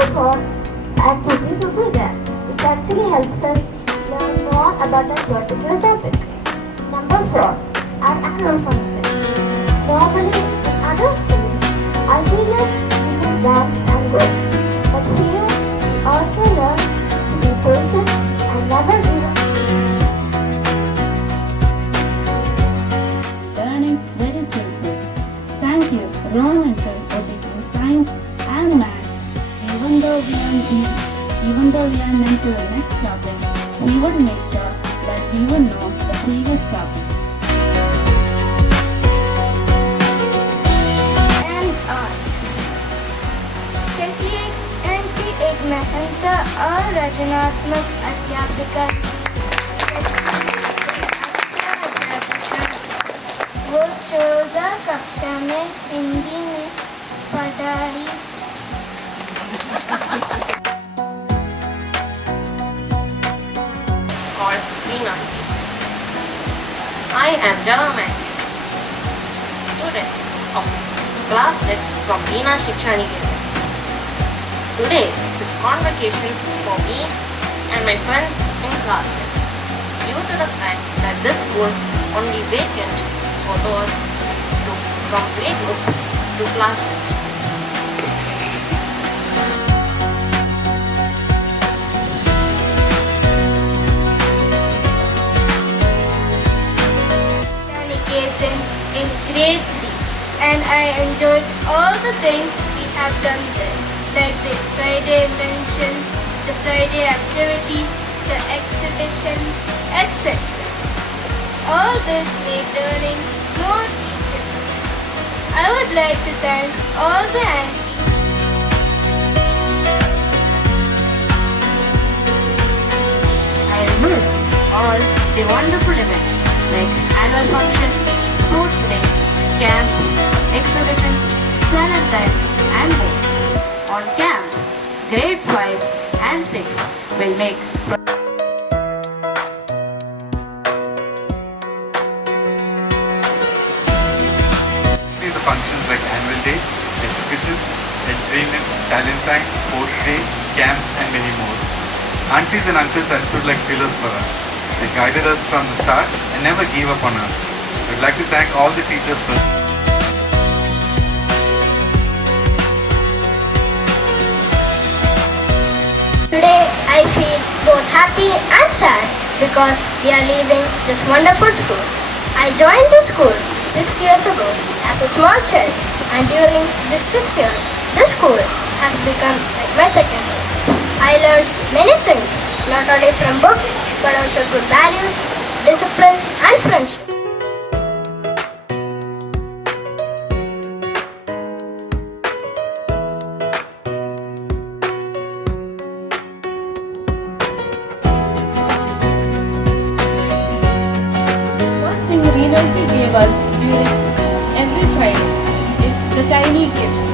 of all, activities will be there, which actually helps us learn more about that particular topic. Number 4, our annual function. Normally, in other schools, I feel like we just dance and go. But here, we also learn to be patient and never give up. Learning very simple. Thank you, Ron uncle, for teaching science and maths. Even though we are meant to the next topic, we would make sure that we would know the previous topic. And art. कैसी anti एक मेहनता और रचनात्मक अध्यापिका वो 14 कक्षा में हिंदी में पढ़ाई called RIna. I am Jalamanti, student of class 6 from RIna Shiksha Nikethan. Today is convocation for me and my friends in class 6 due to the fact that this school is only vacant for those from playgroup to class 6. Nikethan in grade 3, and I enjoyed all the things we have done there, like the Friday inventions, the Friday activities, the exhibitions, etc. All this made learning more easier. I would like to thank all the aunties. I miss all the wonderful events like annual function, sports day, camp, exhibitions, talent time, and more. On camp, grade 5 and 6 will make Especially the functions like annual day, exhibitions, entertainment, talent time, sports day, camps, and many more. Aunties and uncles have stood like pillars for us. They guided us from the start and never gave up on us. I would like to thank all the teachers personally. Today I feel both happy and sad because we are leaving this wonderful school. I joined the school 6 years ago as a small child, and during these 6 years, this school has become like my second home. I learned many things, not only from books, but also good values, discipline, and friendship. One thing RIna gave us during every Friday is the tiny gifts.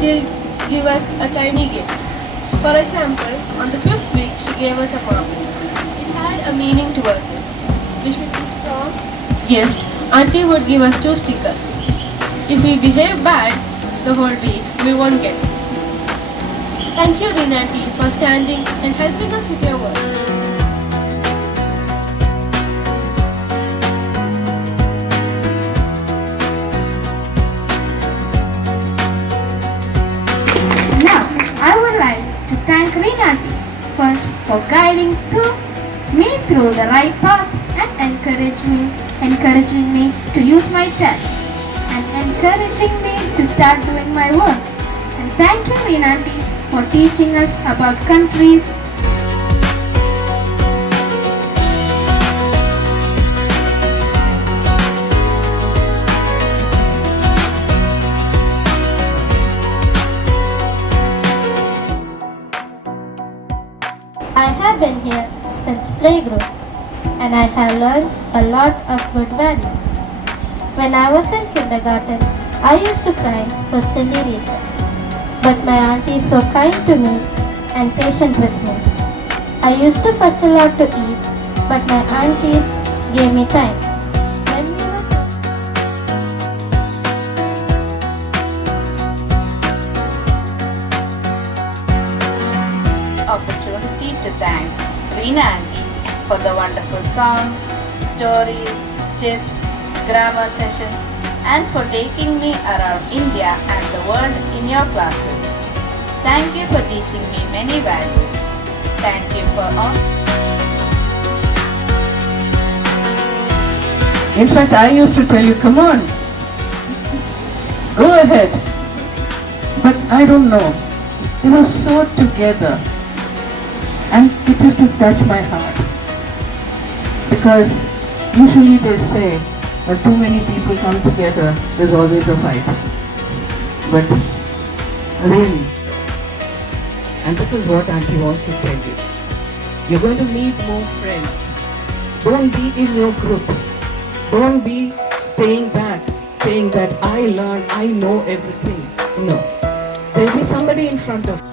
She'll give us a tiny gift. For example, on the 5th week, she gave us a map. It had a meaning towards it. Which means from gift, Auntie would give us 2 stickers. If we behave bad the whole week, we won't get it. Thank you, RIna Auntie, for standing and helping us with your words. Now, I would like to thank RIna first for guiding me through the right path and encouraging me to use my talents and encouraging me to start doing my work. And thank you, RIna for teaching us about countries. I have been here since playgroup, and I have learned a lot of good values. When I was in kindergarten, I used to cry for silly reasons, but my aunties were kind to me and patient with me. I used to fuss a lot to eat, but my aunties gave me time. When we were Reena Aunty for the wonderful songs, stories, tips, grammar sessions, and for taking me around India and the world in your classes. Thank you for teaching me many values. Thank you for all. In fact, I used to tell you, come on, go ahead. But I don't know. They were so together. And it used to touch my heart. Because usually they say, when too many people come together, there's always a fight. But really, and this is what Auntie wants to tell you. You're going to meet more friends. Don't be in your group. Don't be staying back, saying that I learn, I know everything. No. There'll be somebody in front of you.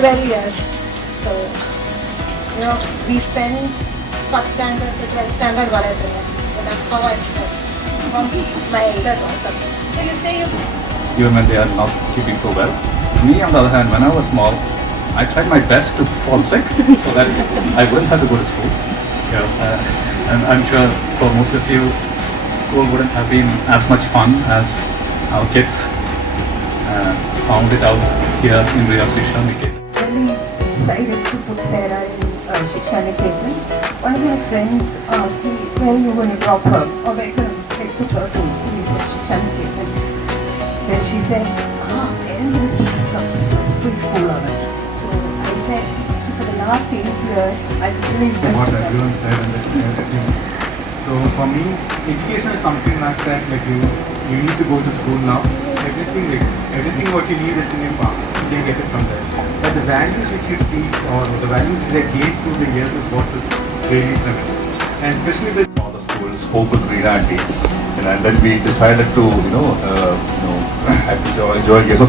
12 years. So, we spent first standard to 12th standard there. So that's how I've spent from my elder daughter. So you say you... Even when they are not keeping so well. Me, on the other hand, when I was small, I tried my best to fall sick so that I wouldn't have to go to school. And I'm sure for most of you, school wouldn't have been as much fun as our kids found it out here in Shiksha Nikethan. When we decided to put Sarah in Shiksha Nikethan, one of my friends asked me, where are you going to drop her? Or where can I put her to? So we said Shiksha Nikethan. Then she said, parents insist of free school on it. So I said, so for the last 8 years, I've really liked what everyone said and everything. So for me, education is something like that. Like you need to go to school now. Everything what you need is in your palm. You can get it from there. But the values which you teach or the values which they gain through the years is what is really tremendous. And especially with all the schools spoke with RIna Aunty, and then we decided to join here. So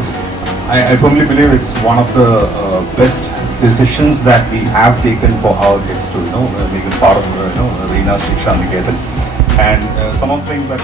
I firmly believe it's one of the best decisions that we have taken for our kids to make it part of RIna Shiksha Nikethan. And some of the things that